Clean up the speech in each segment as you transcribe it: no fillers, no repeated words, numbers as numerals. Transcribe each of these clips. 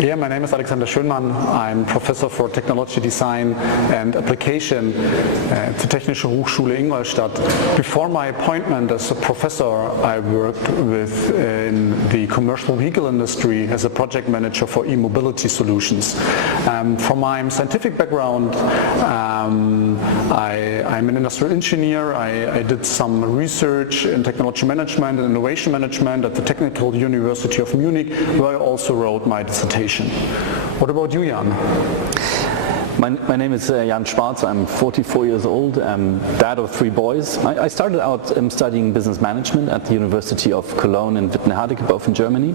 Yeah, my name is Schönmann. I'm Professor for Technology Design and Application at the Technische Hochschule Ingolstadt. Before my appointment as a professor, I worked in the commercial vehicle industry as a project manager for e-mobility solutions. From my scientific background, I'm an industrial engineer. I did some research in technology management and innovation management at the Technical University of Munich, where I also wrote my dissertation. What about you, Jan? My name is Jan Schwarz. I'm 44 years old. I'm dad of 3 boys. I started out studying business management at the University of Cologne and Wittenherdecke, both in Germany,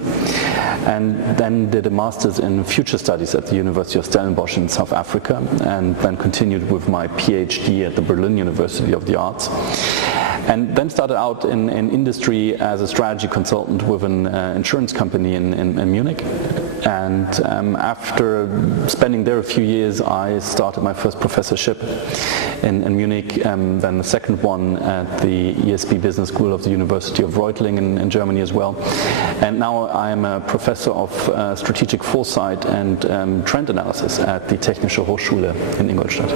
and then did a master's in future studies at the University of Stellenbosch in South Africa, and then continued with my PhD at the Berlin University of the Arts. And then started out in industry as a strategy consultant with an insurance company in Munich. And after spending there a few years, I started my first professorship in Munich, then the second one at the ESB Business School of the University of Reutlingen in Germany as well. And now I am a professor of strategic foresight and trend analysis at the Technische Hochschule in Ingolstadt.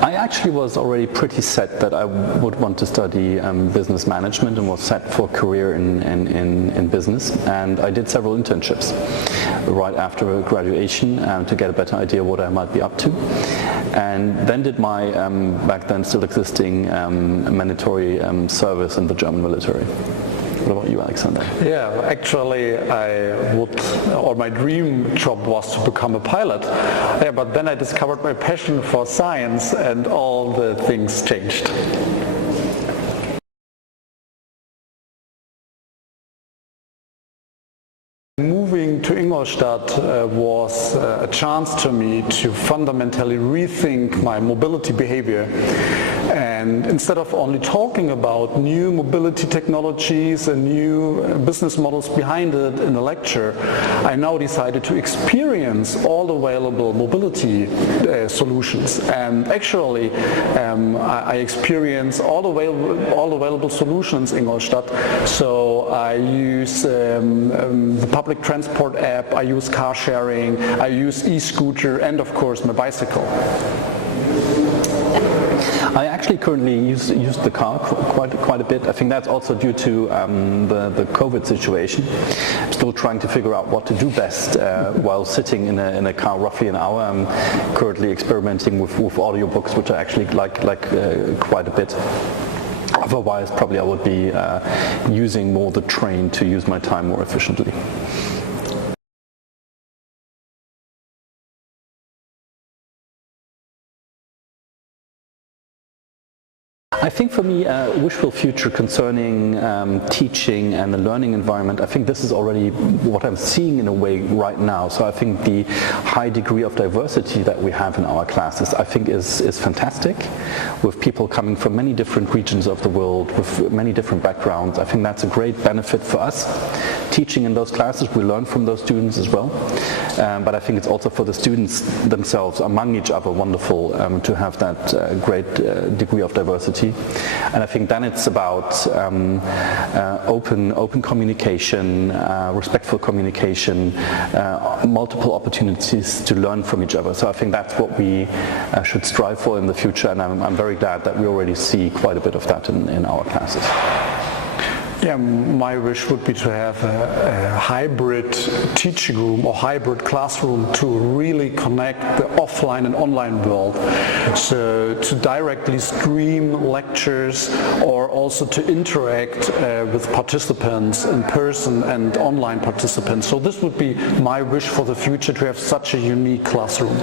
I actually was already pretty set that I would want to study business management and was set for a career in business, and I did several internships right after graduation to get a better idea what I might be up to, and then did my back then still existing mandatory service in the German military. What about you, Alexander? Yeah, actually my dream job was to become a pilot. Yeah, but then I discovered my passion for science and all the things changed. Moving to Ingolstadt was a chance to me to fundamentally rethink my mobility behavior. And instead of only talking about new mobility technologies and new business models behind it in a lecture, I now decided to experience all available mobility solutions. And actually, I experience all available solutions in Ingolstadt. So I use the public transport app, I use car sharing, I use e-scooter, and of course my bicycle. I actually currently use the car quite a bit. I think that's also due to the COVID situation. I'm still trying to figure out what to do best while sitting in a car roughly an hour. I'm currently experimenting with audiobooks, which I actually like quite a bit. Otherwise, probably I would be using more the train to use my time more efficiently. I think for me, wishful future concerning teaching and the learning environment, I think this is already what I'm seeing in a way right now. So I think the high degree of diversity that we have in our classes, I think is fantastic, with people coming from many different regions of the world, with many different backgrounds. I think that's a great benefit for us. Teaching in those classes, we learn from those students as well. But I think it's also for the students themselves, among each other, wonderful to have that great degree of diversity. And I think then it's about open communication, respectful communication, multiple opportunities to learn from each other. So I think that's what we should strive for in the future, and I'm very glad that we already see quite a bit of that in our classes. Yeah, my wish would be to have a hybrid teaching room or hybrid classroom to really connect the offline and online world. So to directly stream lectures or also to interact with participants in person and online participants. So this would be my wish for the future, to have such a unique classroom.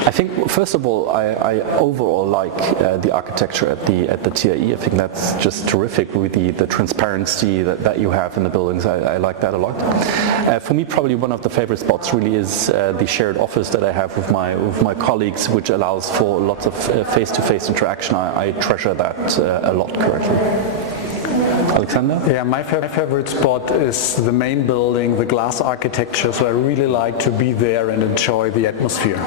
I think, first of all, I overall like the architecture at the TIE. I think that's just terrific with the transparency that you have in the buildings. I like that a lot. For me, probably one of the favorite spots really is the shared office that I have with my colleagues, which allows for lots of face-to-face interaction. I treasure that a lot currently. Alexander? Yeah, my favorite spot is the main building, the glass architecture, so I really like to be there and enjoy the atmosphere.